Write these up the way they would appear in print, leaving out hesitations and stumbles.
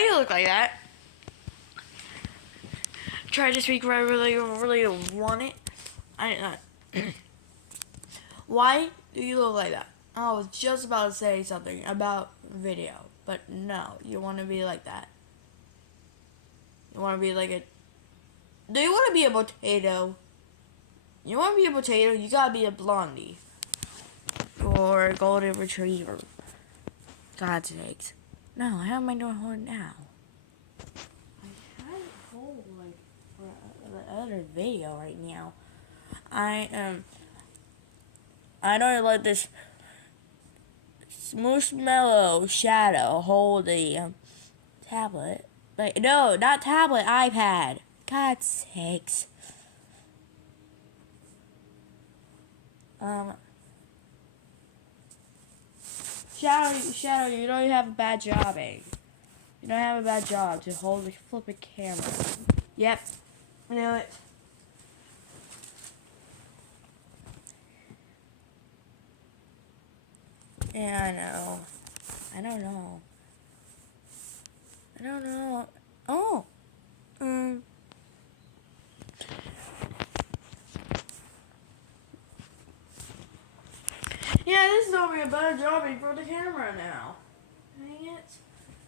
you look like that? Try to speak what I really want it. I Why do you look like that? I was just about to say something about video, but no, you want to be like that. You want to be like a... Do you want to be a potato? You want to be a potato, you gotta be a blondie. Or a golden retriever. God's sakes. No, how am I doing hold now? I had it hold like for the other video right now. I don't let this Smooshmallow Shadow hold the tablet. Like, no, not tablet, iPad. God's sakes. Shadow, you know you have a bad job, eh? You don't have a bad job to hold the flipping camera. Yep, I knew it. Yeah, I know. I don't know. Oh. Yeah, this is gonna be a better job for the camera now. Dang it.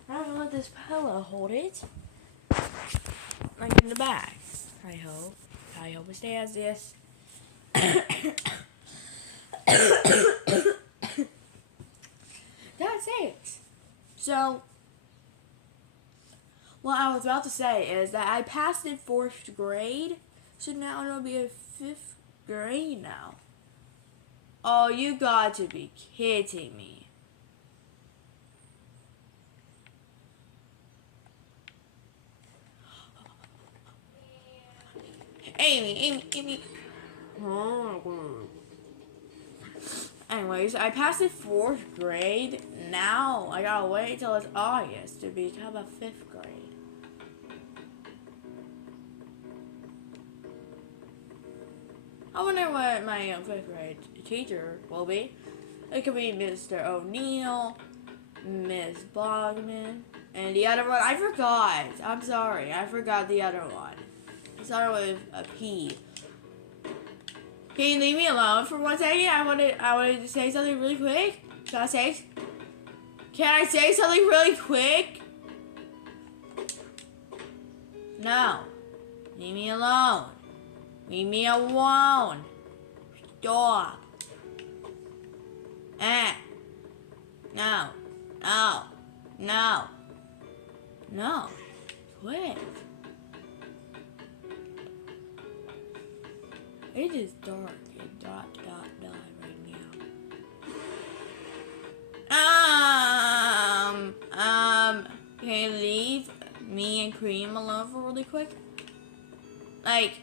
I'm gonna let this pillow hold it. Like in the back. I hope. I hope it stays as this. That's it. So, what I was about to say is that I passed in 4th grade, so now it'll be in 5th grade now. Oh, you got to be kidding me. Amy. Anyways, I passed in 4th grade. Now I gotta wait till it's August to become a 5th grade. I wonder what my 5th grade teacher will be. It could be Mr. O'Neill, Miss Bogman, and the other one I forgot. I'm sorry, I forgot the other one. It started with a P. Can you leave me alone for 1 second? I wanted to say something really quick. Can I say something really quick? No. Leave me alone. Leave me alone. Stop. No. Quit. It is dark and dot right now. Can you leave me and Cream alone for really quick? Like,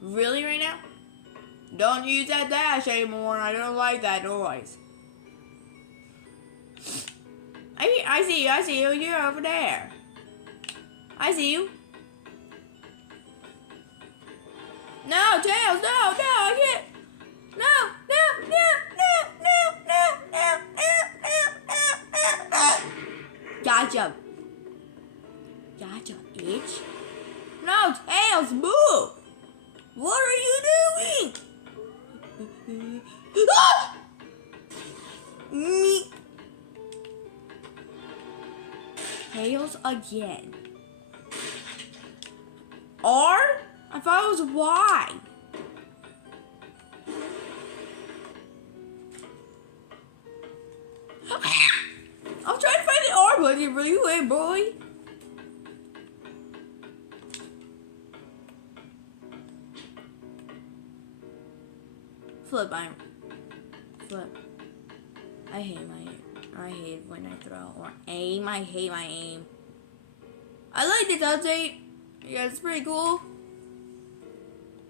really right now? Don't use that dash anymore. I don't like that noise. I see you. You're over there. I see you. No, Tails, no, I can't. No. Gotcha, itch. No, Tails, move. What are you doing? Me. Tails again. R? I thought it was Y. I'm trying to find the R button really quick, boy. Flip. I hate when I throw or aim. I hate my aim. I like this update. Yeah, it's pretty cool.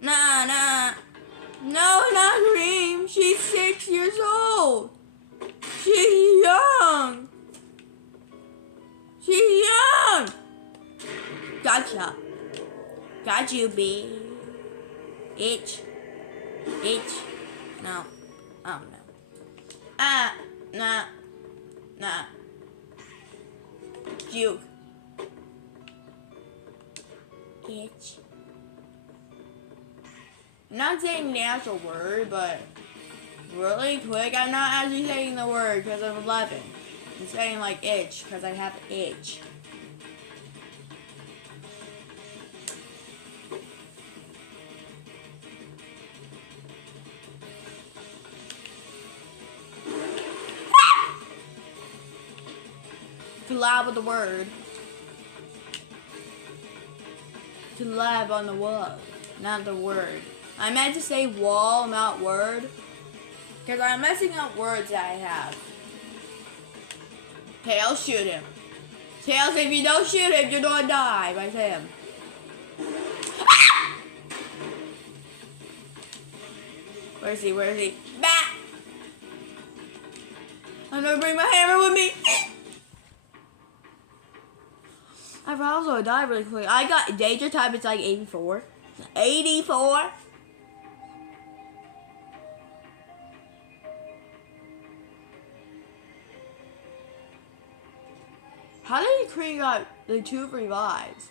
Nah. No, not Cream. She's 6 years old. She's young. Gotcha. Got you, B. Itch. No. I don't know. Nah. Juke. Itch. I'm not saying the actual word, but really quick, I'm not actually saying the word because I'm 11. I'm saying like itch because I have itch. To lab with the word. To lab on the wall, not the word. I meant to say wall, not word. Because I'm messing up words that I have. Tails, shoot him. Tails, if you don't shoot him, you're gonna die by him. Ah! Where is he? Bat! I'm gonna bring my hammer with me. I thought I was gonna die really quick. I got danger time, it's like 84. 84? How did Kree got the 2 revives?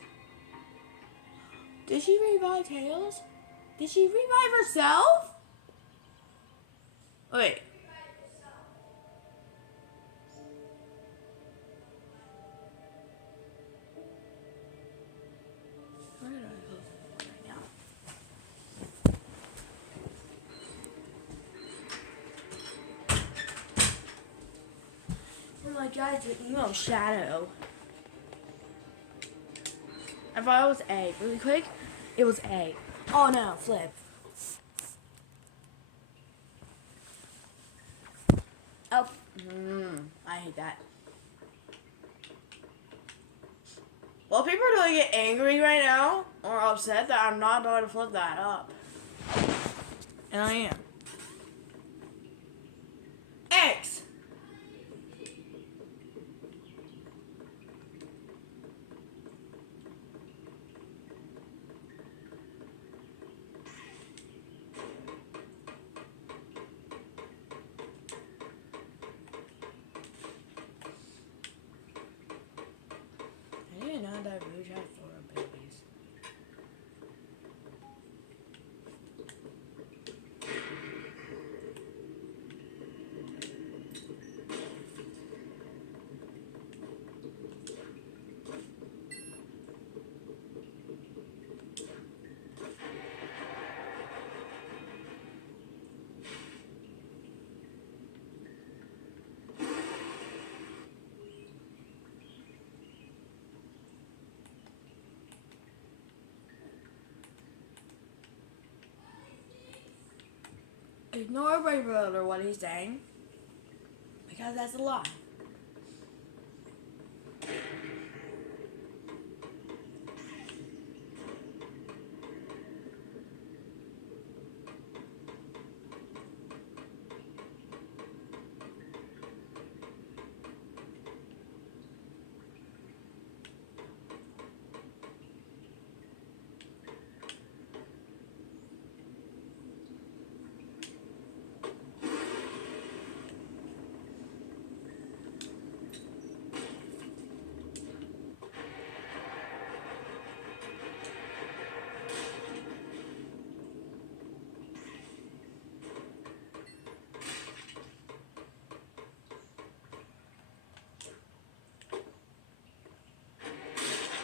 Did she revive Tails? Did she revive herself? Wait. Where did I go right now? Oh my god, it's an emo shadow. I thought it was A. Really quick, it was A. Oh no, flip. Oh. I hate that. Well, people are gonna get angry right now or upset that I'm not going to flip that up. And I am. X. I didn't know that Rouge had 4 abilities. Ignore Brave Brother what he's saying, because that's a lie.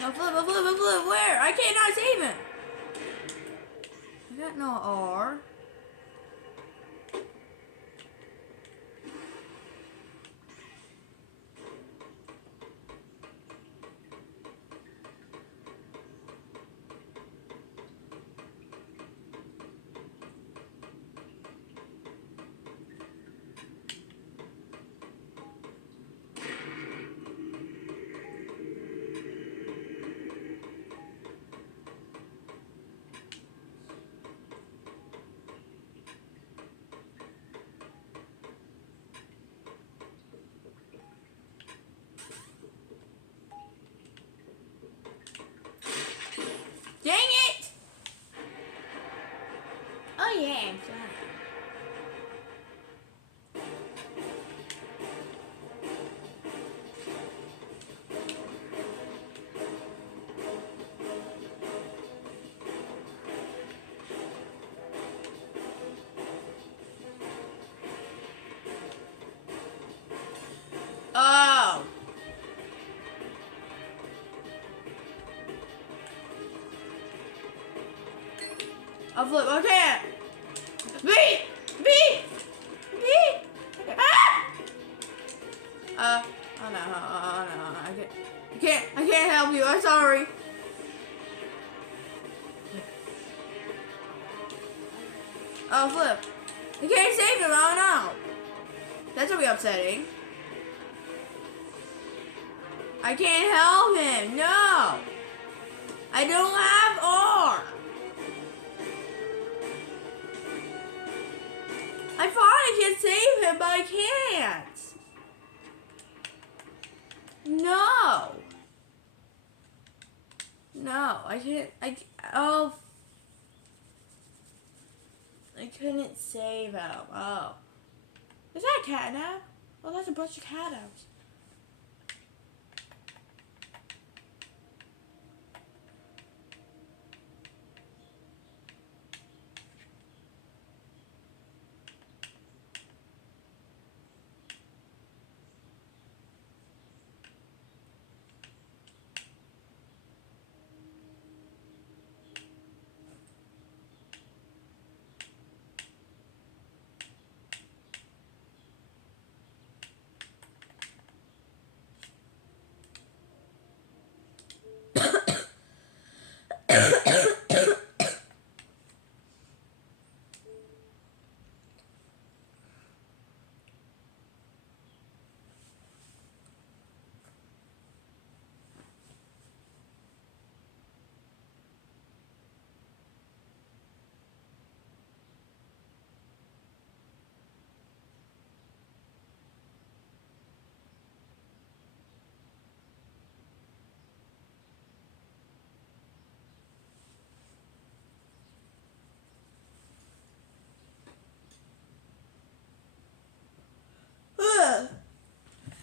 No, flip, where? I cannot save him. I got no R. Dang it! Oh yeah, I'm flying. I'll flip. I can't. B. Ah! Oh no. I can't help you. I'm sorry. Oh, flip. I can't save him. Oh no. That's gonna be upsetting. I can't help him. No. I don't have R. I thought I could save him, but I can't. No. No, I can't. Oh. I couldn't save him. Oh. Is that a cat now? Oh, that's a bunch of cat naps.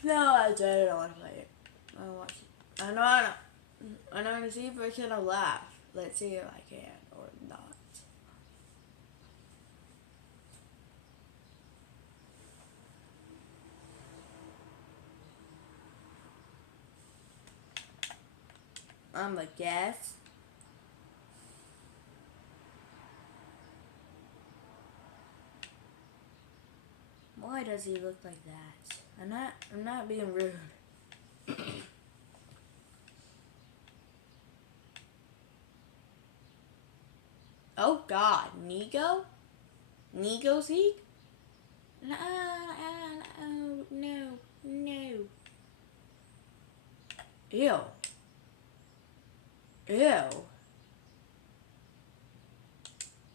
No, I don't want to play it. I don't want to. I know. I'm going to see if I can laugh. Let's see if I can or not. I'm a guess. Why does he look like that? I'm not being rude. Oh God, Nigo? Nigo Zeke? No. Ew.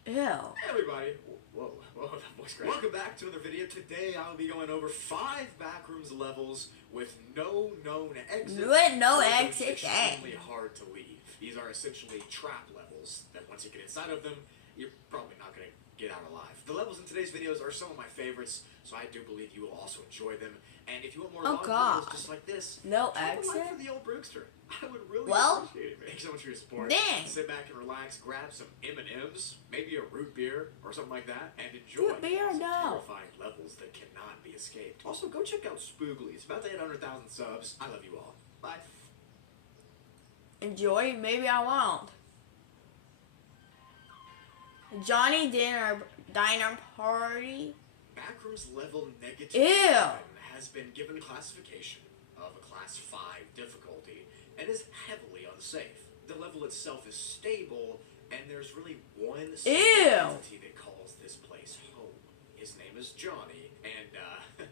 Hey everybody, whoa, that voice crack. Welcome back to another video. Today I'll be going over 5 backrooms levels with no known exits. With no exit, extremely hard to leave. These are essentially trap levels that once you get inside of them, you're probably not going to get out alive. The levels in today's videos are some of my favorites, so I do believe you will also enjoy them. And if you want more long videos just like this, no drop a exit like for the old Brookster. I would really appreciate it. Thanks so much for your support. Dang. Sit back and relax, grab some M&Ms, maybe a root beer or something like that, and enjoy root beer, some no. terrifying levels that cannot be escaped. Also, go check out Spoogly. It's about to hit 100,000 subs. I love you all. Bye. Enjoy? Maybe I won't. Johnny Diner Party. Backrooms level negative Ew. has been given classification of a class 5 difficulty and is heavily unsafe. The level itself is stable, and there's really one entity that calls this place home. His name is Johnny, and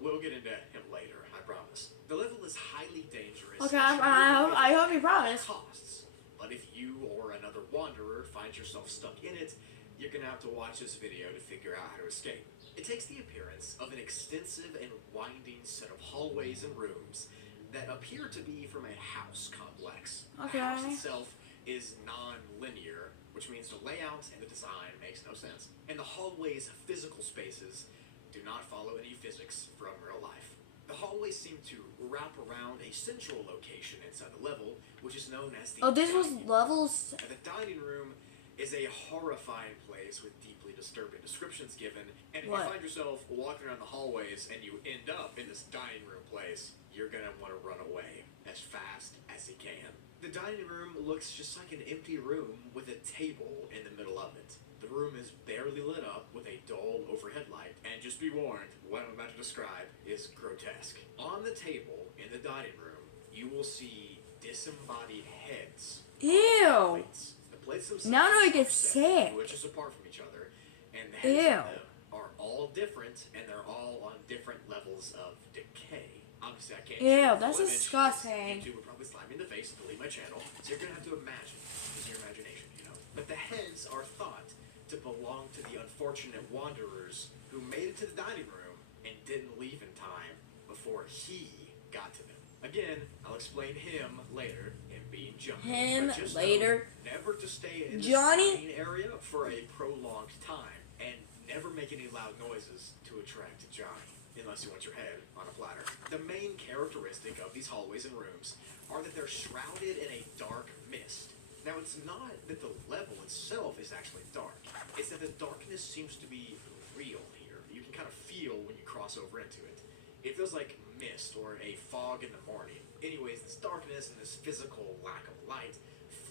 we'll get into him later, I promise. The level is highly dangerous. Okay, I hope you promise. Costs. But if you or another wanderer finds yourself stuck in it, you're gonna have to watch this video to figure out how to escape. It takes the appearance of an extensive and winding set of hallways and rooms that appear to be from a house complex. Okay. The house itself is non-linear, which means the layout and the design makes no sense. And the hallways' physical spaces do not follow any physics from real life. The hallways seem to wrap around a central location inside the level, which is known as the this was dining room. levels. And the dining room is a horrifying place with deeply disturbing descriptions given. And if you find yourself walking around the hallways and you end up in this dining room place, you're gonna want to run away as fast as you can. The dining room looks just like an empty room with a table in the middle of it. The room is barely lit up with a dull overhead light, and just be warned, what I'm about to describe is grotesque. On the table in the dining room, you will see disembodied heads. Ew. The plates themselves Now I get are sick. 7 inches apart from each other, and the heads of them are all different, and they're all on different levels of decay. Obviously, I can't. Ew, that's disgusting. YouTube would probably slap me in the face and delete my channel, so you're gonna have to imagine. Use your imagination, you know. But the heads are thought to belong to the unfortunate wanderers who made it to the dining room and didn't leave in time before he got to them. Again, I'll explain him later, him being Johnny. Him but just later. Know, never to stay in Johnny? the dining area for a prolonged time, and never make any loud noises to attract Johnny, unless you want your head on a platter. The main characteristic of these hallways and rooms are that they're shrouded in a dark mist. Now, it's not that the level itself is actually dark. It's that the darkness seems to be real here. You can kind of feel when you cross over into it. It feels like mist or a fog in the morning. Anyways, this darkness and this physical lack of light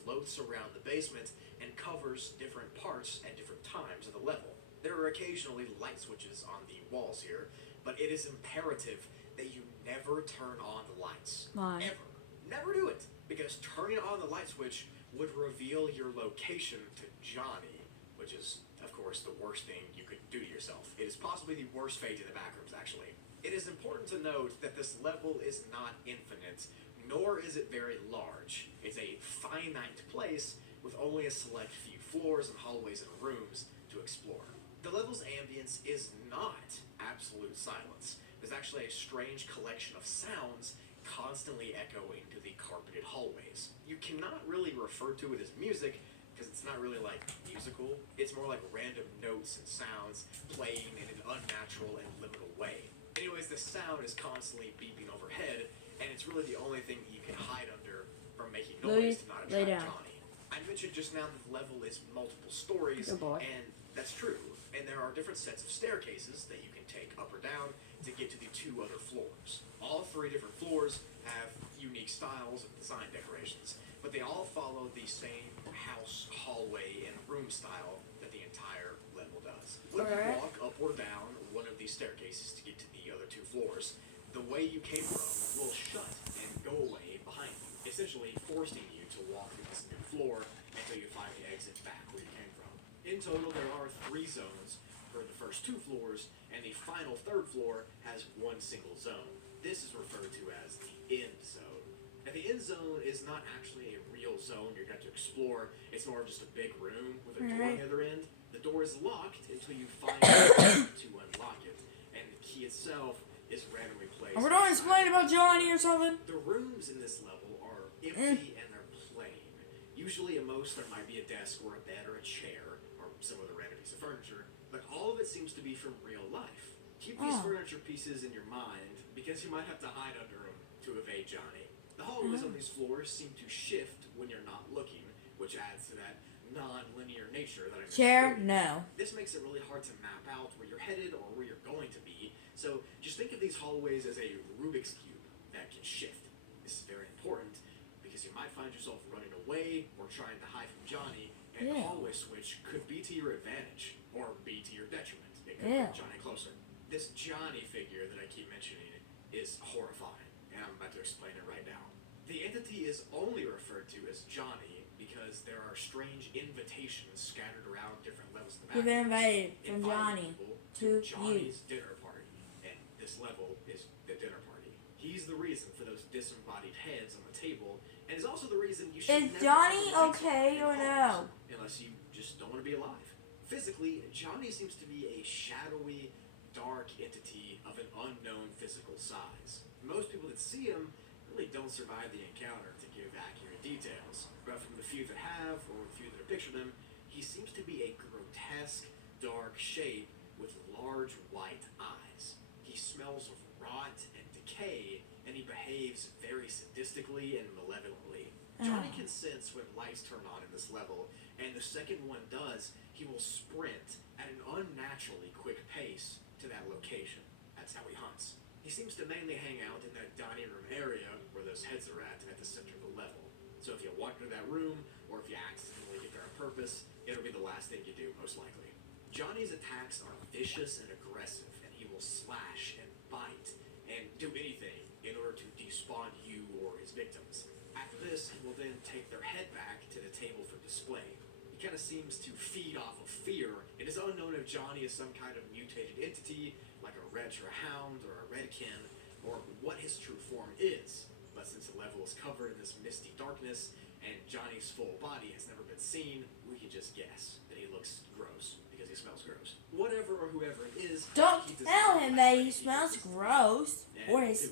floats around the basement and covers different parts at different times of the level. There are occasionally light switches on the walls here, but it is imperative that you never turn on the lights. Why? Ever. Never do it. Because turning on the light switch would reveal your location to Johnny, which is, of course, the worst thing you could do to yourself. It is possibly the worst fate in the backrooms, actually. It is important to note that this level is not infinite, nor is it very large. It's a finite place with only a select few floors and hallways and rooms to explore. The level's ambience is not absolute silence. There's actually a strange collection of sounds constantly echoing to the carpeted hallways. You cannot really refer to it as music because it's not really like musical. It's more like random notes and sounds playing in an unnatural and liminal way. Anyways, the sound is constantly beeping overhead, and it's really the only thing you can hide under from making noise to not attract Johnny. I mentioned just now that the level is multiple stories, and that's true. And there are different sets of staircases that you can take up or down to get to the 2 other floors. All 3 different floors have unique styles of design decorations, but they all follow the same house, hallway, and room style that the entire level does. When you walk up or down one of these staircases to get to the other 2 floors, the way you came from will shut and go away behind you, essentially forcing you to walk through this new floor until you find the exit back where you came from. In total, there are 3 zones for the first 2 floors, and the final 3rd floor has 1 single zone. This is referred to as the end zone. Now, the end zone is not actually a real zone you're going to explore. It's more of just a big room with a door on the other end. The door is locked until you find a key to unlock it, and the key itself is randomly placed. We're not explaining about Johnny or something. The rooms in this level are empty and they're plain. Usually at most there might be a desk or a bed or a chair or some other random piece of furniture, but all of it seems to be from real life. Keep these furniture pieces in your mind because you might have to hide under them to evade Johnny. The hallways on these floors seem to shift when you're not looking, which adds to that non-linear nature that I mentioned earlier. No. This makes it really hard to map out where you're headed or where you're going to be, so just think of these hallways as a Rubik's Cube that can shift. This is very important because you might find yourself running away or trying to hide from Johnny, and a hallway switch could be to your advantage or be to your detriment. It could bring Johnny closer. This Johnny figure that I keep mentioning is horrifying, and I'm about to explain it right now. The entity is only referred to as Johnny because there are strange invitations scattered around different levels of the You've been invited from inviting Johnny people to Johnny's dinner party, and this level is the dinner party. He's the reason for those disembodied heads on the table, and is also the reason you should Is never Johnny have a okay light or in no? halls, unless you just don't want to be alive. Physically, Johnny seems to be a shadowy, dark entity of an unknown physical size. Most people that see him really don't survive the encounter to give accurate details, but from the few that have, or the few that have pictured him, he seems to be a grotesque, dark shape with large white eyes. He smells of rot and decay, and he behaves very sadistically and malevolently. Johnny can sense when lights turn on in this level, and the second one does, he will sprint at an unnaturally quick pace to that location. That's how he hunts. He seems to mainly hang out in that dining room area where those heads are at the center of the level. So if you walk into that room, or if you accidentally get there on purpose, it'll be the last thing you do, most likely. Johnny's attacks are vicious and aggressive, and he will slash and bite and do anything in order to despawn you or his victims. After this, he will then take their head back to the table for display. He kind of seems to feed off of fear. It is unknown if Johnny is some kind of mutated entity, like a retrohound or a redkin, or what his true form is. But since the level is covered in this misty darkness, and Johnny's full body has never been seen, we can just guess that he looks gross, because he smells gross. Whatever or whoever it is, don't tell him that he smells gross, or his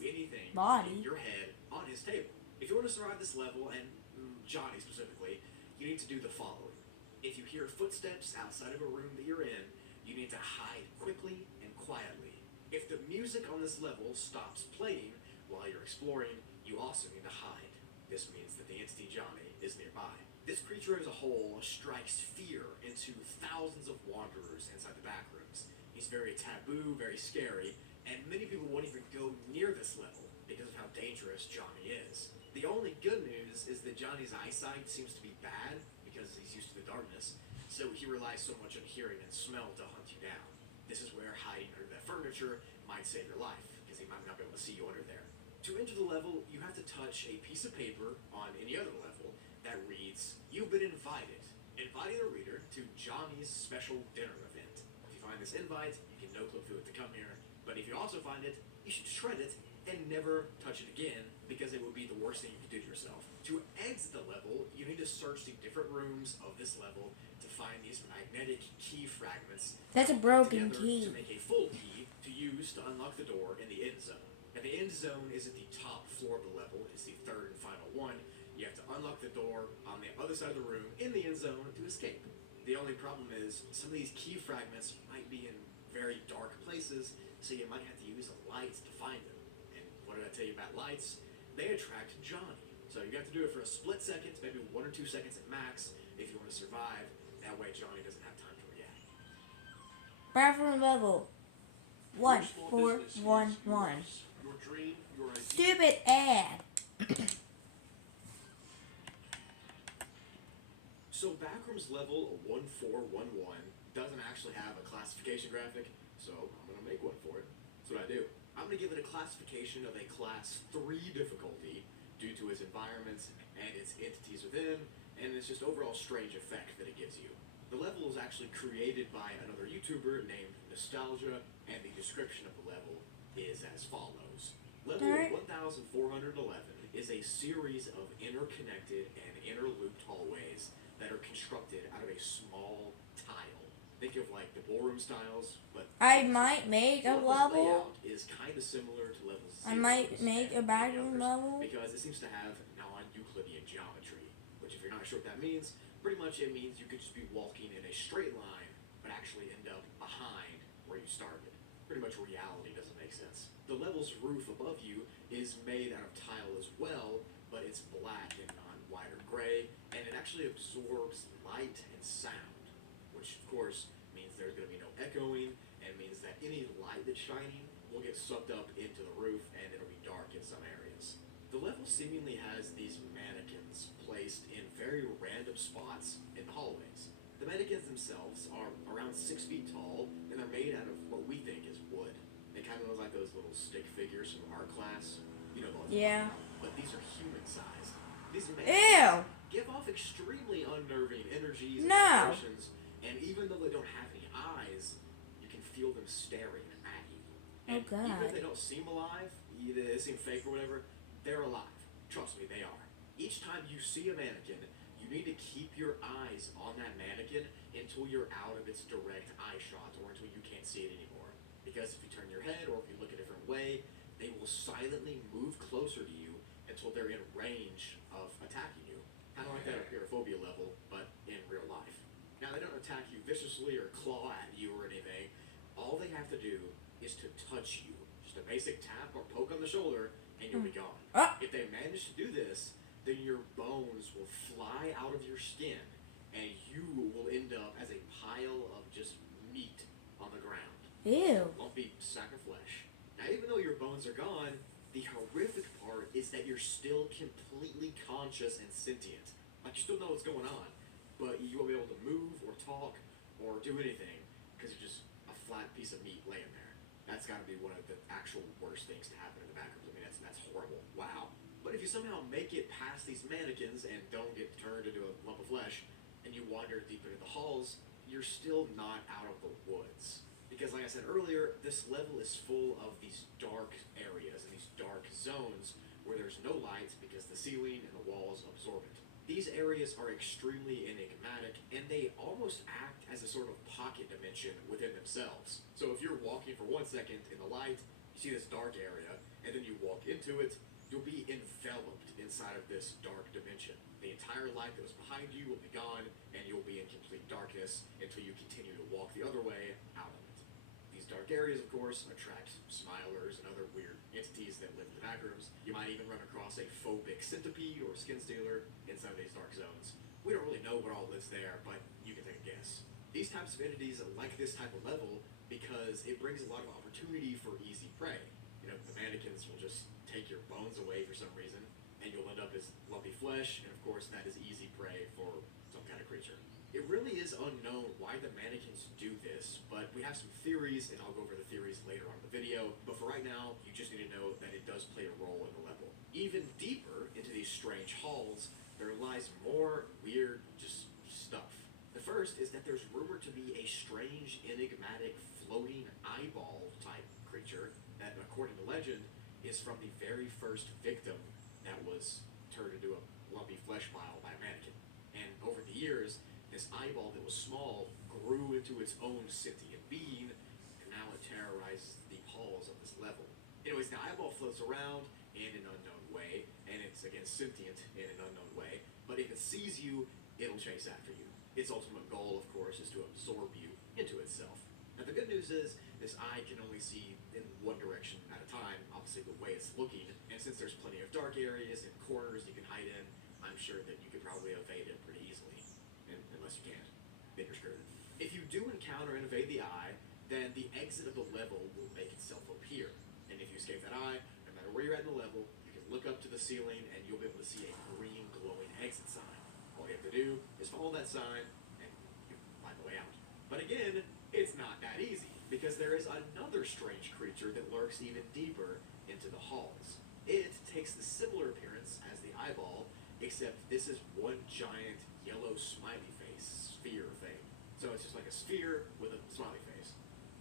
body. Your head on his table. If you want to survive this level, and Johnny specifically, you need to do the following. If you hear footsteps outside of a room that you're in, you need to hide quickly and quietly. If the music on this level stops playing while you're exploring, you also need to hide. This means that the entity Johnny is nearby. This creature as a whole strikes fear into thousands of wanderers inside the back rooms. He's very taboo, very scary, and many people won't even go near this level because of how dangerous Johnny is. The only good news is that Johnny's eyesight seems to be bad because he's used to the darkness, so he relies so much on hearing and smell to hunt you down. This is where hiding under that furniture might save your life, because he might not be able to see you under there. To enter the level, you have to touch a piece of paper on any other level that reads, "You've been invited," inviting the reader to Johnny's special dinner event. If you find this invite, you can no-clip through it to come here, but if you also find it, you should shred it and never touch it again, because it would be the worst thing you could do to yourself. To exit the level, you need to search the different rooms of this level to find these magnetic key fragments. That's a broken key. To make a full key to use to unlock the door in the end zone. And the end zone is at the top floor of the level. It's the third and final one. You have to unlock the door on the other side of the room in the end zone to escape. The only problem is some of these key fragments might be in very dark places, so you might have to use a light to find them. And what did I tell you about lights? They attract Johnny. So you have to do it for a split second, maybe 1 or 2 seconds at max, if you want to survive. That way Johnny doesn't have time to react. Bathroom level 1411. Your dream, your idea. Stupid ad. So Backrooms level 1411 doesn't actually have a classification graphic, so I'm going to make one for it. That's what I do. I'm going to give it a classification of a class 3 difficulty due to its environment and its entities within, and its just overall strange effect that it gives you. The level is actually created by another YouTuber named Nostalgia, and the description of the level is as follows. Level 1411 is a series of interconnected and interlooped hallways that are constructed out of a small tile. Think of like the ballroom styles, but I might make a level. Is kind of similar to level 0. I might make a bathroom level because it seems to have non-Euclidean geometry, which if you're not sure what that means, pretty much it means you could just be walking in a straight line, but actually end up behind where you started. Pretty much reality doesn't make sense. The level's roof above you is made out of tile as well, but it's black and not white or gray, and it actually absorbs light and sound, which of course means there's going to be no echoing, and means that any light that's shining will get sucked up into the roof, and it'll be dark in some areas. The level seemingly has these mannequins placed in very random spots in the hallways. The mannequins themselves are around 6 feet tall, and they're made out of what we think is wood. They kind of look like those little stick figures from art class. You know, yeah. But these are human-sized. These mannequins give off extremely unnerving energies and no. emotions, and even though they don't have any eyes, you can feel them staring at you. And God. even if they don't seem alive, either they seem fake or whatever, they're alive. Trust me, they are. Each time you see a mannequin, you need to keep your eyes on that mannequin until you're out of its direct eye shot, or until you can't see it anymore. Because if you turn your head, or if you look a different way, they will silently move closer to you until they're in range of attacking you. Kind of like that Apeirophobia level, but in real life. Now, they don't attack you viciously or claw at you or anything. All they have to do is to touch you. Just a basic tap or poke on the shoulder, and you'll be gone. If they manage to do this, then your bones will fly out of your skin, and you will end up as a pile of just meat on the ground. Ew. Lumpy sack of flesh. Now, even though your bones are gone, The horrific part is that you're still completely conscious and sentient. Like, you still know what's going on, but you won't be able to move or talk or do anything because you're just a flat piece of meat laying there. That's got to be one of the actual worst things to happen in the backrooms. I mean, that's horrible. Wow. But if you somehow make it past these mannequins and don't get turned into a lump of flesh, and you wander deep into the halls, you're still not out of the woods. Because like I said earlier, this level is full of these dark areas and these dark zones where there's no light because the ceiling and the walls absorb it. These areas are extremely enigmatic, and they almost act as a sort of pocket dimension within themselves. So if you're walking for 1 second in the light, you see this dark area, and then you walk into it, you'll be enveloped inside of this dark dimension. The entire light that was behind you will be gone, and you'll be in complete darkness until you continue to walk the other way out of it. These dark areas, of course, attract smilers and other weird entities that live in the backrooms. You might even run across a phobic centipede or skin stealer inside of these dark zones. We don't really know what all lives there, but you can take a guess. These types of entities like this type of level because it brings a lot of opportunity for easy prey. You know, the mannequins will just take your bones away for some reason, and you'll end up as lumpy flesh, and of course that is easy prey for some kind of creature. It really is unknown why the mannequins do this, but we have some theories, and I'll go over the theories later on in the video. But for right now, you just need to know that it does play a role in the level. Even deeper into these strange halls, there lies more weird, just stuff. The first is that there's rumored to be a strange, enigmatic, floating eyeball type creature that, according to legend, is from the very first victim that was turned into a lumpy flesh pile by a mannequin. And over the years, this eyeball that was small grew into its own sentient being, and now it terrorizes the halls of this level. Anyways, the eyeball floats around in an unknown way, and it's, again, sentient in an unknown way, but if it sees you, it'll chase after you. Its ultimate goal, of course, is to absorb you into itself. Now, the good news is, this eye can only see in one direction at a time, obviously the way it's looking, and since there's plenty of dark areas and corners you can hide in, I'm sure that you could probably evade it pretty easily. Unless you can't, then you're screwed. If you do encounter and evade the eye, then the exit of the level will make itself appear. And if you escape that eye, no matter where you're at in the level, you can look up to the ceiling and you'll be able to see a green glowing exit sign. All you have to do is follow that sign and you find the way out. But again, it's not that easy, because there is another strange creature that lurks even deeper into the halls. It takes the similar appearance as the eyeball, except this is one giant yellow smiley face sphere thing. So it's just like a sphere with a smiley face.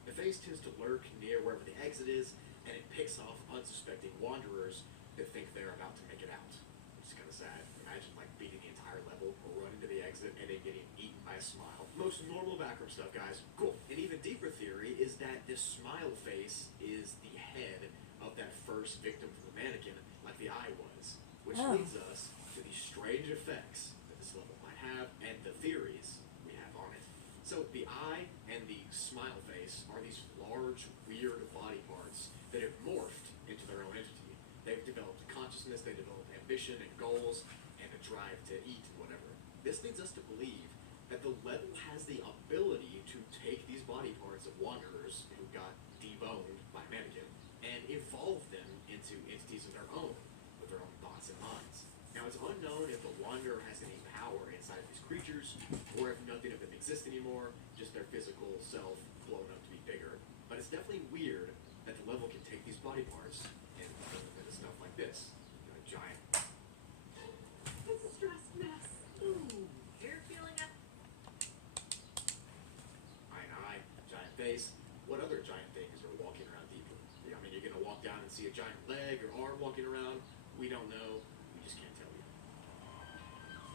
The face tends to lurk near wherever the exit is, and it picks off unsuspecting wanderers that think they're about to make it out. Which is kind of sad. Imagine like beating the entire level or running to the exit and then getting eaten by a smile. Most normal backroom stuff, guys. Cool. An even deeper theory is that this smile face is the head of that first victim from the mannequin, like the eye was. Which leads us to these strange effects that this level might have, and the theories we have on it. So the eye and the smile face are these large, weird body parts that have morphed into their own entity. They've developed consciousness, they developed ambition and goals, and a drive to eat and whatever. This leads us to believe that the level has the ability to take these body parts of wanderers who got deboned by mannequin and evolve them into entities of their own, with their own thoughts and minds. Now, it's unknown if the wanderer has any power inside of these creatures, or if nothing of them exists anymore, just their physical self blown up to be bigger. But it's definitely weird that the level can take these body parts and turn them into stuff like this. You know, a giant. It's a stressed mess. Ooh. You're feeling it? Eye, giant face. What other giant things are walking around deeper? I mean, you're gonna walk down and see a giant leg or arm walking around. We don't know. We just can't tell you.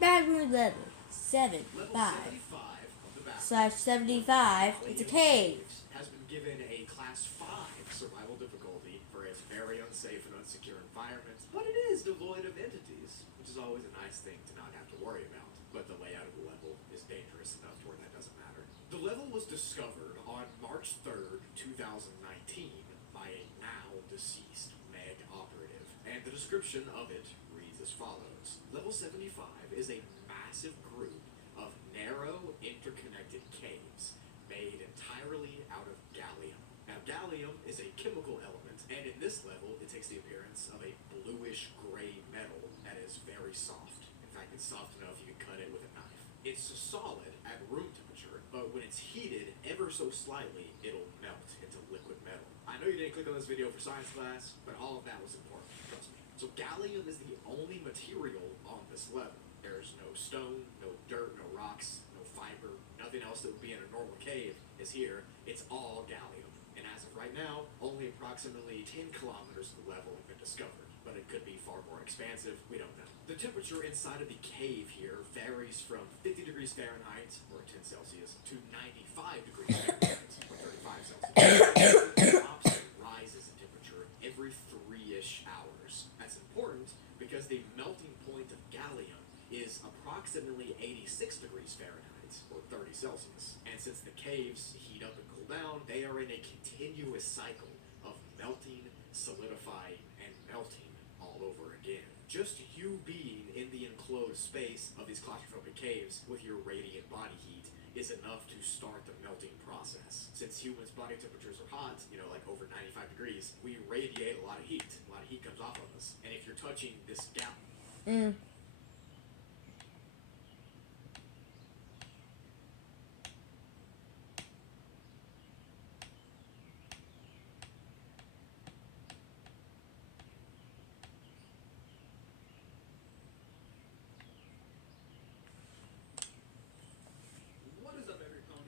Backroom level 75 Level 75 of the back. slash 75. It's a cave. Has been given a class 5 survival difficulty for its very unsafe and unsecure environment, but it is devoid of entities, which is always a nice thing to not have to worry about. But the layout of the level is dangerous enough to where that doesn't matter. The level was discovered on March 3rd, 2019 by a now deceased Meg operative, and the description of it reads as follows. Level 75 is a massive group of narrow, interconnected caves made entirely out of gallium. Now, gallium is a chemical element, and in this this level, it takes the appearance of a bluish gray metal that is very soft. In fact, it's soft enough you can cut it with a knife. It's solid at room temperature, but when it's heated ever so slightly, it'll melt into liquid metal. I know you didn't click on this video for science class, but all of that was important, trust me. So gallium is the only material on this level. There's no stone, no dirt, no rocks, no fiber, nothing else that would be in a normal cave is here. It's all gallium. And as of right now, only approximately 10 kilometers of the level have been discovered, but it could be far more expansive, we don't know. The temperature inside of the cave here varies from 50 degrees Fahrenheit, or 10 Celsius, to 95 degrees Fahrenheit, or 35 Celsius. It drops and rises in temperature every 3-ish hours. That's important because the melting point of gallium is approximately 86 degrees Fahrenheit, or 30 Celsius. And since the caves heat up and cool down, they are in a continuous cycle of melting, solidifying, and melting all over again. Just you being in the enclosed space of these claustrophobic caves with your radiant body heat is enough to start the melting process. Since humans' body temperatures are hot, like over 95 degrees, we radiate a lot of heat. A lot of heat comes off of us. And if you're touching this gap...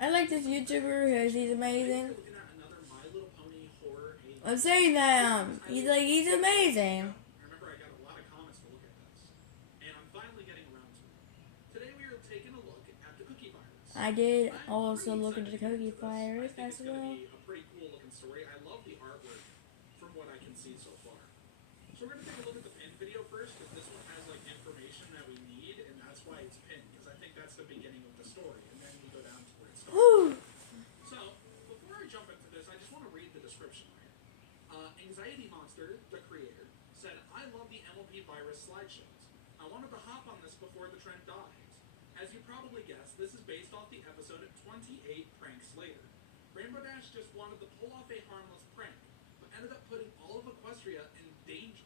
I like this YouTuber because he's amazing. Looking at another My Little Pony horror game. I'm saying that he's amazing. Remember, I got a lot of comments to look at this, and I'm finally getting around to it. Today we are taking a look at the Cookie Virus. I did also look into the Cookie Virus as well. It's going to be a pretty cool looking story. I love the artwork from what I can see so far. So we're going to take a look at the pinned video first, because this one has information that we need, and that's why it's pinned, because I think that's the beginning of the story, and then we go down to where it starts. So, before I jump into this, I just want to read the description right here. Anxiety Monster, the creator, said, I love the MLP virus slideshows. I wanted to hop on this before the trend dies. As you probably guessed, this is based off the episode 28 Pranks Later. Rainbow Dash just wanted to pull off a harmless prank, but ended up putting all of Equestria in danger.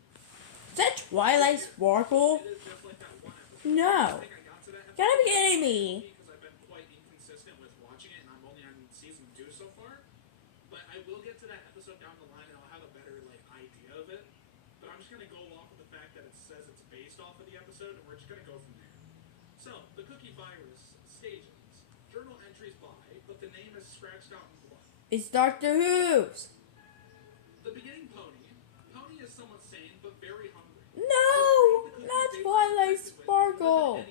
Is that Twilight Sparkle? It is just like that one episode. No. I think I got to that episode. Gotta be kidding me. Because I've been quite inconsistent with watching it, and I'm only on season 2 so far. But I will get to that episode down the line, and I'll have a better idea of it. But I'm just gonna go off of the fact that it says it's based off of the episode, and we're just gonna go from there. So, the Cookie Virus stages. Journal entries by, but the name is scratched out in blood. It's Doctor Who's. The beginning pony. Pony is somewhat sane, but very hungry. No, not Twilight Sparkle.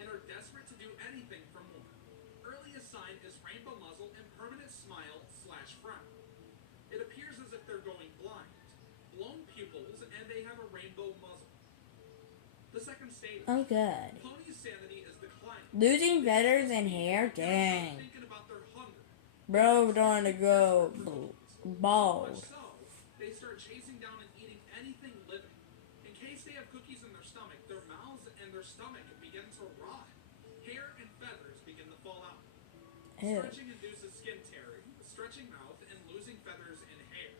And are desperate to do anything for more. Earliest sign is rainbow muzzle and permanent smile/frown. It appears as if they're going blind, blown pupils, and they have a rainbow muzzle. The second stage. Oh, good. Pony's sanity is declining. Losing feathers and hair? Dang. Thinking about their hunger. Bro, don't want to go bald. So, they start chasing down and eating anything living. In case they have cookies in their stomach, their mouths and their stomach begin to rot. Hair and feathers begin to fall out. Ew. Stretching induces skin tearing, stretching mouth, and losing feathers and hair.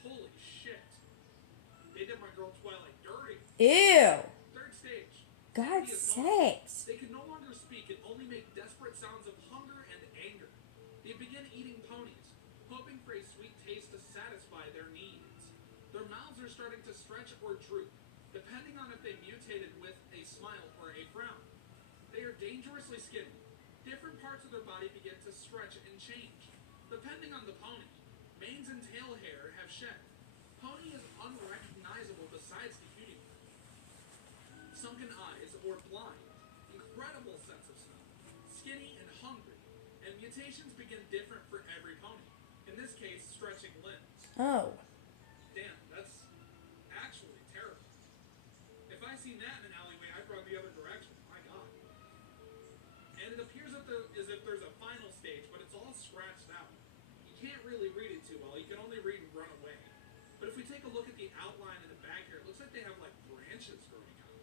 Holy shit. They did my girl Twilight dirty. Ew. Third stage. God's Sandy is sakes. They can no longer speak and only make desperate sounds of hunger and anger. They begin eating ponies, hoping for a sweet taste to satisfy their needs. Their mouths are starting to stretch or droop, depending on if they mutated with a smile or a frown. They are dangerously skinny. Different parts of their body begin to stretch and change, depending on the pony. Manes and tail hair have shed. Pony is unrecognizable besides the cutie mark. Sunken eyes or blind. Incredible sense of smell. Skinny and hungry. And mutations begin different for every pony. In this case, stretching limbs. Oh. Damn, that's actually terrible. If I seen that in an alleyway, I'd run the other direction. My god. And it appears as if there's a final stage, but it's all scratched out. You can't really read it too well. You can only read Run Away. But if we take a look at the outline in the back here, it looks like they have branches growing out.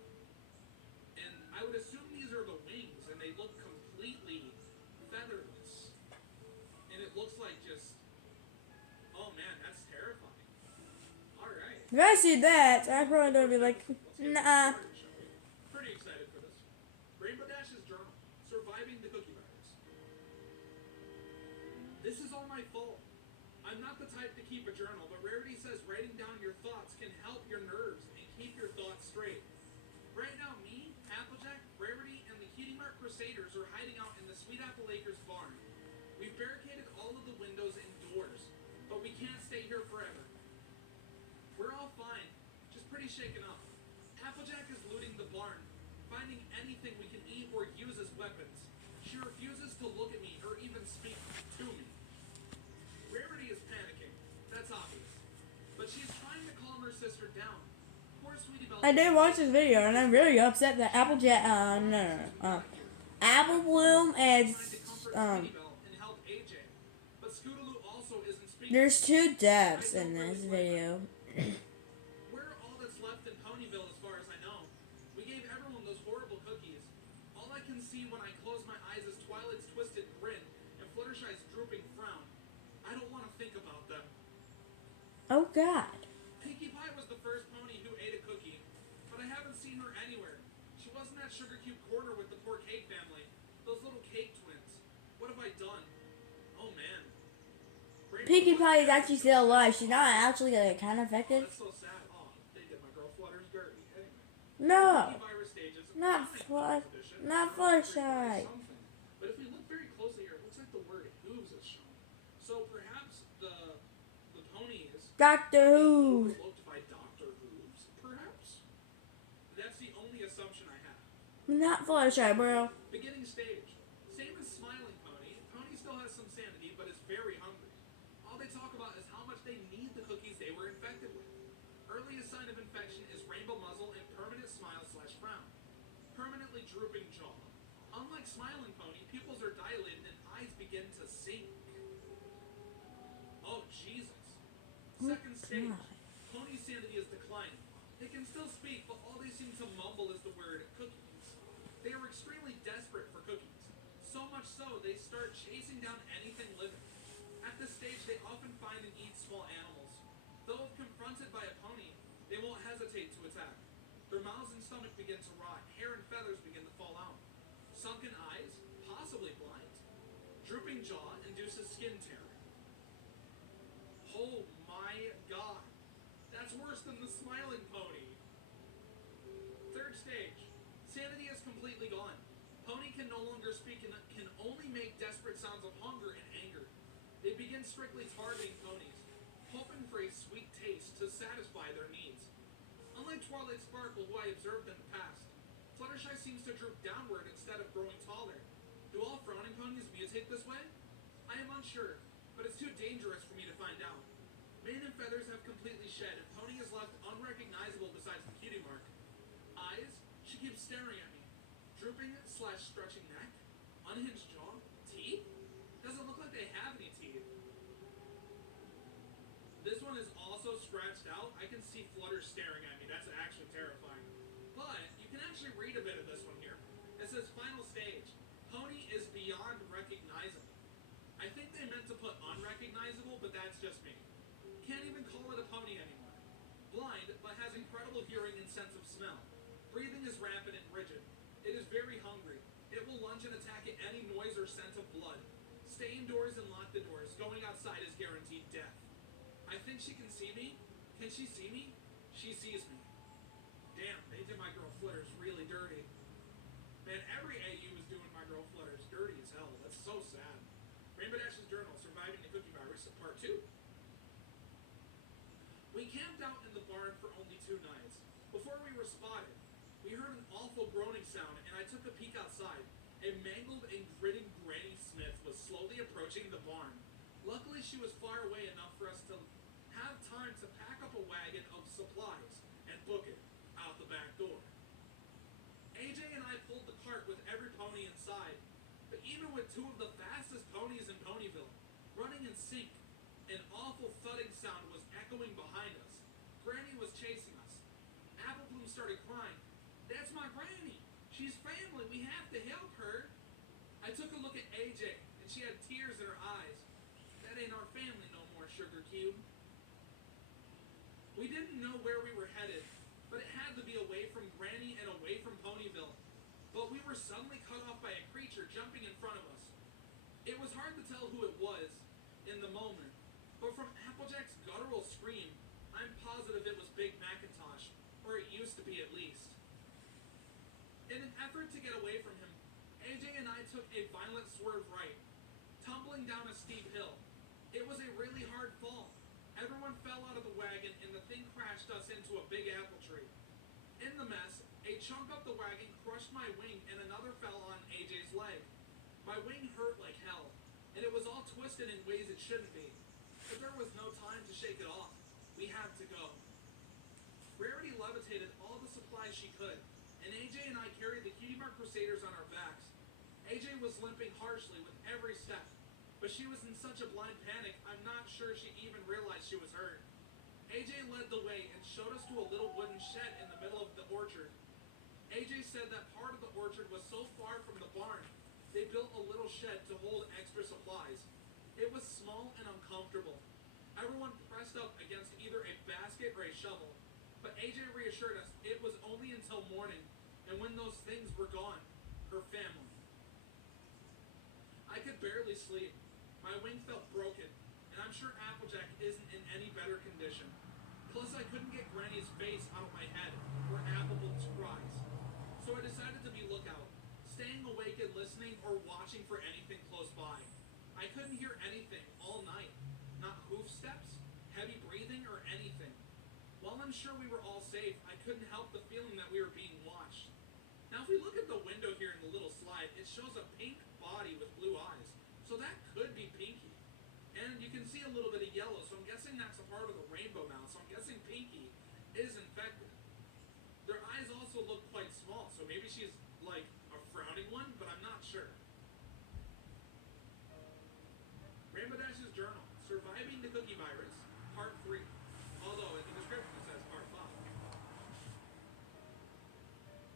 And I would assume these are the wings, and they look completely featherless. And it looks like just, oh man, that's terrifying. If I see that, I'm probably gonna be like, nah. Pretty excited for this. Rainbow Dash's journal, surviving the cookie virus. This is all my fault. I'm not the type to keep a journal, but Rarity says writing down your thoughts can help your nerves and keep your thoughts straight. Right now, me, Applejack, Rarity, and the Cutie Mark Crusaders are hiding out in the Sweet Apple Acres barn. We've barricaded all of the windows and doors, but we can't stay here forever. We're all fine, just pretty shaken up. Applejack is looting the barn, finding anything we can eat or use as weapons. She refuses to look at me or even speak to me. Rarity is panicking, that's obvious. But she's trying to calm her sister down. Poor Sweetie Belle. I did watch this video, and I'm really upset that Applejack, Apple Bloom and Trying to comfort Sweetie Belle and help AJ. But Scootaloo also isn't speaking. there's 2 deaths in this video. We're all that's left in Ponyville as far as I know. We gave everyone those horrible cookies. All I can see when I close my eyes is Twilight's twisted grin and Fluttershy's drooping frown. I don't want to think about them. Oh God. Pinkie Pie was the first pony who ate a cookie, but I haven't seen her anywhere. She wasn't at Sugar Cube Corner with the poor cake family. Those little cake twins. What have I done? Oh man. Pinkie Pie is actually still alive. She's not actually kind of affected. That's so sad. Oh, they did my girl Flutter's dirty. Anyway. No, Virus stages. not Fluttershy. But if we look very closely here, it looks like the word hooves is shown. So perhaps the ponies Doctor Who. overlooked by Dr. Hooves, perhaps? That's the only assumption I have. Not Fluttershy, bro. Beginning stage. Same as Smiling Pony. Pony still has some sanity, but is very hungry. All they talk about is how much they need the cookies they were infected with. Earliest sign of infection is rainbow muzzle and permanent smile/frown. Permanently drooping jaw. Unlike Smiling Pony, pupils are dilated and eyes begin to sink. Oh, Jesus. Second stage. Pony's sanity is declining. They can still speak, but all they seem to mumble is the word cookies. They are extremely desperate for cookies. So much so, they start chasing down anything living. At this stage, they often find and eat small animals. Though if confronted by a pony, they won't hesitate to attack. Their mouths and stomach begin to rot, hair and feathers begin to fall out. Sunken eyes, possibly blind. Drooping jaw induces skin tearing. Oh my god. That's worse than the Smiling Pony. Third stage. Sanity is completely gone. Pony can no longer speak and can only make desperate sounds of hunger and anger. They begin strictly targeting ponies, hoping for a sweet taste to satisfy their needs. Unlike Twilight Sparkle, who I observed in the past, Fluttershy seems to droop downward instead of growing taller. Do all frowning ponies mutate this way? I am unsure, but it's too dangerous for me to find out. Mane and feathers have completely shed, and Pony is left unrecognizable besides the cutie mark. Eyes? She keeps staring at me. Drooping/stretching neck? Unhinged jaw? Teeth? Doesn't look like they have any teeth. This one is also scratched out. I can see Flutter staring at me. That's actually terrifying. But you can actually read a bit of this one here. It says final stage. Pony is beyond recognizable. I think they meant to put unrecognizable, but that's just me. Can't even call it a pony anymore. Blind, but has incredible hearing and sense of smell. Breathing is rapid and rigid. It is very hungry. It will lunge and attack at any noise or scent of blood. Stay indoors and lock the doors. Going outside is guaranteed death. I think she can see me. Can she see me? She sees me. Damn, they did my girl Flutters really dirty. Man, every AU is doing my girl Flutters dirty as hell. That's so sad. Rainbow Dash's Journal, Surviving the Cookie Virus, Part 2. We camped out in the barn for only 2 nights. Before we were spotted, we heard an awful groaning sound, and I took a peek outside. A mangled and gritting Granny Smith was slowly approaching the barn. Luckily, she was far away enough for us to have time to pack up a wagon of supplies and book it out the back door. AJ and I pulled the cart with every pony inside, but even with 2 of the fastest ponies in Ponyville, running in sync, an awful thudding sound was echoing behind us. Granny was chasing us. Apple Bloom started crying. That's my Granny. She's family. We have to help her. I took a look at AJ, and she had tears in her eyes. That ain't our family no more, Sugar Cube. We didn't know where were suddenly cut off by a creature jumping in front of us. It was hard to tell who it was in the moment, but from Applejack's guttural scream, I'm positive it was Big Macintosh, or it used to be at least. In an effort to get away from him, AJ and I took a violent swerve right, tumbling down a steep hill. It was a really hard fall. Everyone fell out of the wagon and the thing crashed us into a big apple tree. In the mess, a chunk of the wagon crushed my wing and another fell on AJ's leg. My wing hurt like hell, and it was all twisted in ways it shouldn't be. But there was no time to shake it off. We had to go. Rarity levitated all the supplies she could, and AJ and I carried the Cutie Mark Crusaders on our backs. AJ was limping harshly with every step, but she was in such a blind panic, I'm not sure she even realized she was hurt. AJ led the way and showed us to a little wooden shed in the middle of the orchard. AJ said that part of the orchard was so far from the barn, they built a little shed to hold extra supplies. It was small and uncomfortable. Everyone pressed up against either a basket or a shovel, but AJ reassured us it was only until morning, and when those things were gone, her family. I could barely sleep. My wing felt broken, and I'm sure Applejack isn't in any better condition. Plus, I couldn't get Granny's face out of my head, or Appleton's cries. So I decided to be lookout, staying awake and listening or watching for anything close by. I couldn't hear anything all night. Not hoof steps, heavy breathing, or anything. While I'm sure we were all safe, I couldn't help the feeling that we were being watched. Now, if we look at the window here in the little slide, it shows a pink body with blue eyes. So that could be Pinky. And you can see a little bit of yellow, so I'm guessing that's a part of the rainbow mouth. So I'm guessing Pinky is infected. Their eyes also look quite small, so maybe she's like a frowning one, but I'm not sure. Rainbow Dash's journal, Surviving the Cookie Virus, Part 3. Although in the description it says Part 5.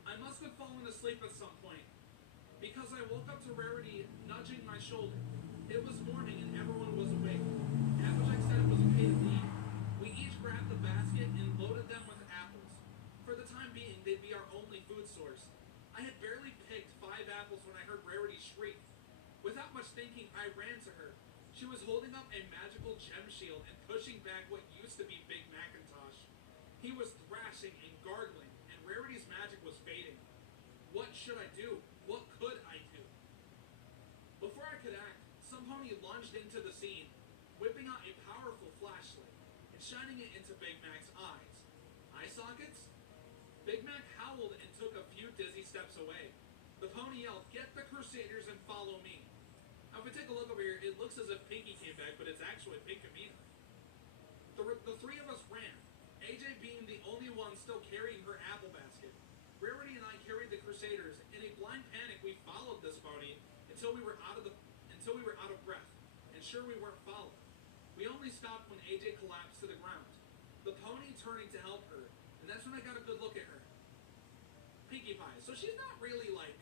I must have fallen asleep at some point, because I woke up to Rarity nudging my shoulder. It was morning and everyone was awake. Applejack said it was okay to leave. We each grabbed the basket and loaded them with apples. For the time being, they'd be our only food source. I had barely picked 5 apples when I heard Rarity shriek. Without much thinking, I ran to her. She was holding up a magical gem shield and pushing back what used to be Big Macintosh. He was thrashing and gargling, and Rarity's magic was fading. What should I do? What could I do? Before I could act, some pony lunged into the scene, whipping out a powerful flashlight and shining it into Big Mac's eyes. Eye sockets? Big Mac howled and took a few dizzy steps away. The pony yelled, "Get the Crusaders and follow me." Now if we take a look over here, it looks as if Pinky came back, but it's actually Pinkamena. The 3 of us ran, AJ being the only one still carrying her apple basket. Rarity and I carried the Crusaders. In a blind panic, we followed this pony until we were out of breath, and sure we weren't followed. We only stopped when AJ collapsed to the ground, the pony turning to help her, and that's when I got a good look at her. Pinkie Pie. So she's not really like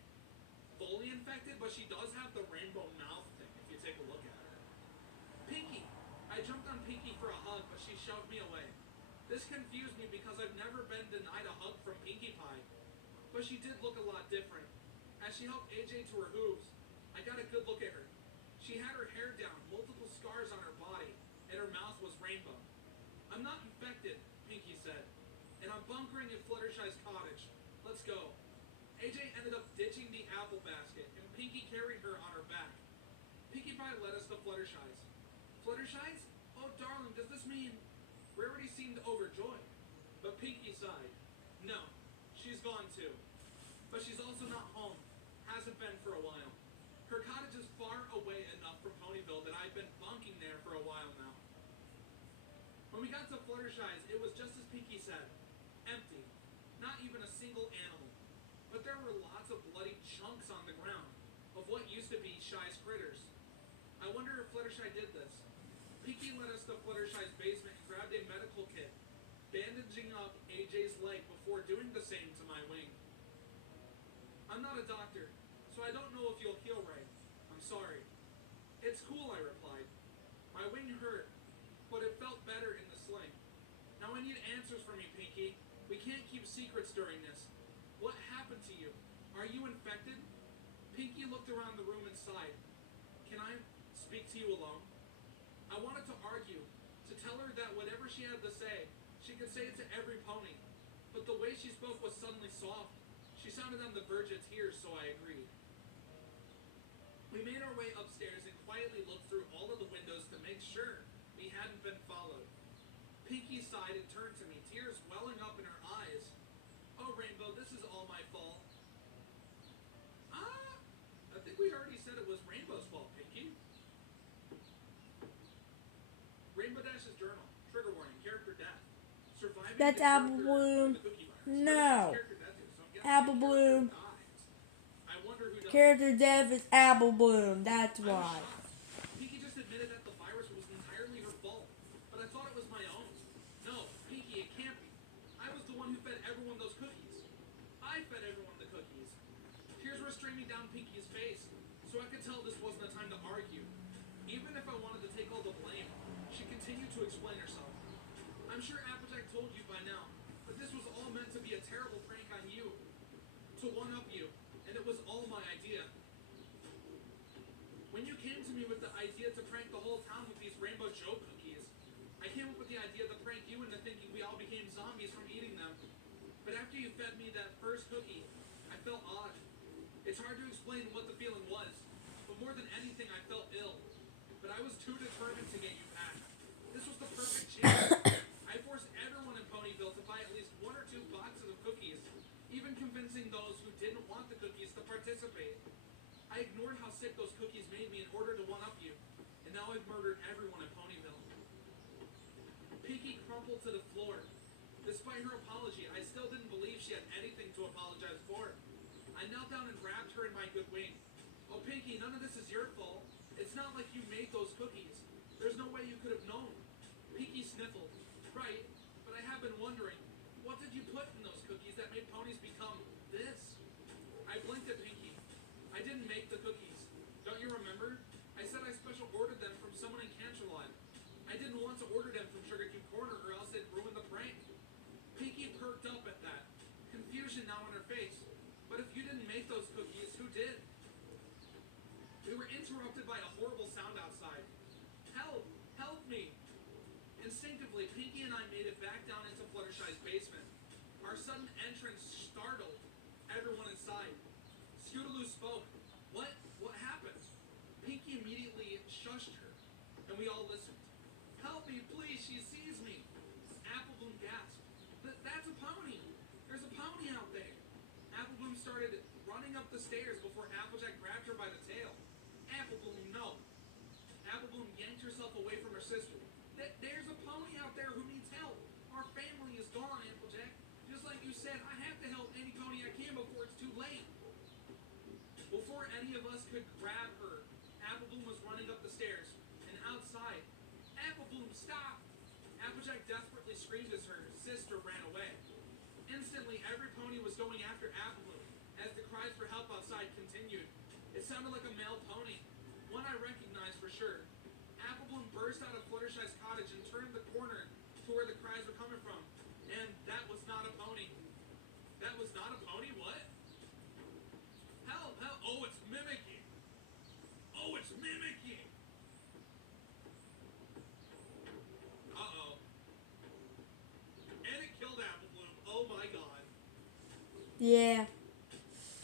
fully infected, but she does have the rainbow mouth thing if you take a look at her. Pinky. I jumped on Pinky for a hug, but she shoved me away. This confused me because I've never been denied a hug from Pinkie Pie, but she did look a lot different. As she helped AJ to her hooves, I got a good look at her. She had her hair down, multiple scars on her body, and her mouth was rainbow. "I'm not infected," Pinky said, "and I'm bunkering at Fluttershy's cottage. Let's go." AJ ended up ditching the apple basket, and Pinky carried her on her back. Pinkie Pie led us to Fluttershy's. "Fluttershy's? Oh, darling, does this mean..." Rarity seemed overjoyed, but Pinky sighed. "No, she's gone too. But she's also not home. Hasn't been for a while. Her cottage is far away enough from Ponyville that I've been bunking there for a while now." When we got to Fluttershy's, it was just as Pinky said. Empty. Not even a single animal. But there were lots of bloody chunks on the ground of what used to be Shy's critters. I wonder if Fluttershy did this. Pinky led us to Fluttershy's basement and grabbed a medical kit, bandaging up AJ's leg before doing the same to my wing. "I'm not a doctor, so I don't know if you'll heal right. I'm sorry." "It's cool," I replied. My wing hurt, but it felt better in the sling. "Now I need answers from you, Pinky. We can't keep secrets during this. What happened to you? Are you infected? Pinky looked around the room and sighed. Can I speak to you alone? I wanted to argue, to tell her that whatever she had to say, she could say it to every pony. But the way she spoke was suddenly soft. She sounded on the verge of tears, so I agreed. We made our way upstairs and quietly looked through all of the windows to make sure we hadn't been followed. Pinky sighed and turned to me, tears welling up in her eyes. Oh, Rainbow, this is all my fault. I think we already said it was Rainbow's fault, Pinky. Rainbow Dash's journal. Trigger warning. Character death. Surviving That's the Apple character Bloom. of the Cookie Virus. No. Character death is, so I'm guessing Apple the Bloom. character dies. I wonder who does. Character death is Apple Bloom. That's I was why. shocked. Pinky just admitted that the virus was entirely her fault, but I thought it was my own. No, Pinky, it can't be. I was the one who fed everyone those cookies. I fed everyone the cookies. Tears were streaming down Pinky's face, so I could tell this wasn't a time to argue. Even if I wanted to take all the blame, she continued to explain herself. I'm sure Applejack told you by now, but this was all meant to be a terrible prank on you. To one-up you, and it was all my idea. When you came to me with the idea to prank the whole town with these Rainbow Joe cookies, I came up with the idea to prank you into thinking we all became zombies from eating them. But after you fed me that first cookie, I felt odd. It's hard to explain what the feeling was, but more than anything, I felt ill. But I was too determined to get you back. This was the perfect chance. I forced everyone in Ponyville to buy at least 1 or 2 boxes of cookies, even convincing those who didn't want the cookies to participate. I ignored how sick those cookies made me in order to one-up you, and now I've murdered everyone in Ponyville. Pinky crumpled to the floor. Despite her apology, I still didn't believe she had anything to apologize for. I knelt down and wrapped her in my good wing. Oh, Pinky, none of this is your fault. It's not like you made those cookies. There's no way you could have known. Pinky sniffled. Right, but I have been wondering, what did you put in those cookies that made ponies become this? I blinked at Pinky. I didn't make the cookies. Don't you remember? I said I special ordered them from someone in Canterlot. I didn't want to order them from Sugar Cube Corner or else it'd ruin the prank. Pinky perked up at that. Confusion now on her face. But if you didn't make those cookies, who did? We were interrupted by a horrible sound outside. Help! Help me! Instinctively, Pinky and I made it back down into Fluttershy's basement. Our sudden entrance startled everyone inside. Scootaloo spoke. What happened? Pinky immediately shushed her, and we all listened. Help me, please, she sees me. Apple Bloom gasped. That's a pony! There's a pony out there! Apple Bloom started running up the stairs before Applejack grabbed her by the tail. Apple Bloom, no. Apple Bloom yanked herself away from her sister. There's a pony out there who needs help. Our family is gone, Applejack. Just like you said, I have to help any pony I can before it's too late. Before any of us could grab her, Apple Bloom was running up the stairs. And outside, Apple Bloom, stop! Applejack desperately screamed as her sister ran away. Instantly, every pony was going after Apple Bloom as the cries for help outside continued. It sounded like a male pony, one I recognized for sure. Apple Bloom burst out of Fluttershy's cottage and turned the corner to where the cries were coming from. And that was not a pony. That was not a pony? What? Help! Help! Oh, it's mimicking! Oh, it's mimicking! Uh-oh. And it killed Apple Bloom. Oh my god. Yeah.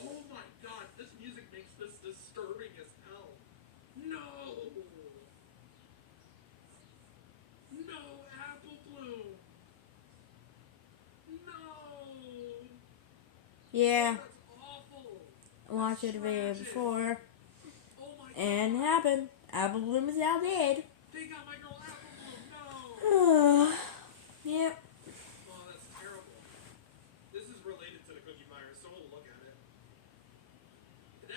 Oh my god, this music makes this disturbing as hell. No! No, Apple Bloom! No! Yeah. That's awful! I watched the video Tragic. before, Oh my and it god! happened. Apple Bloom is now dead. They got my girl Apple Bloom! No! Yep.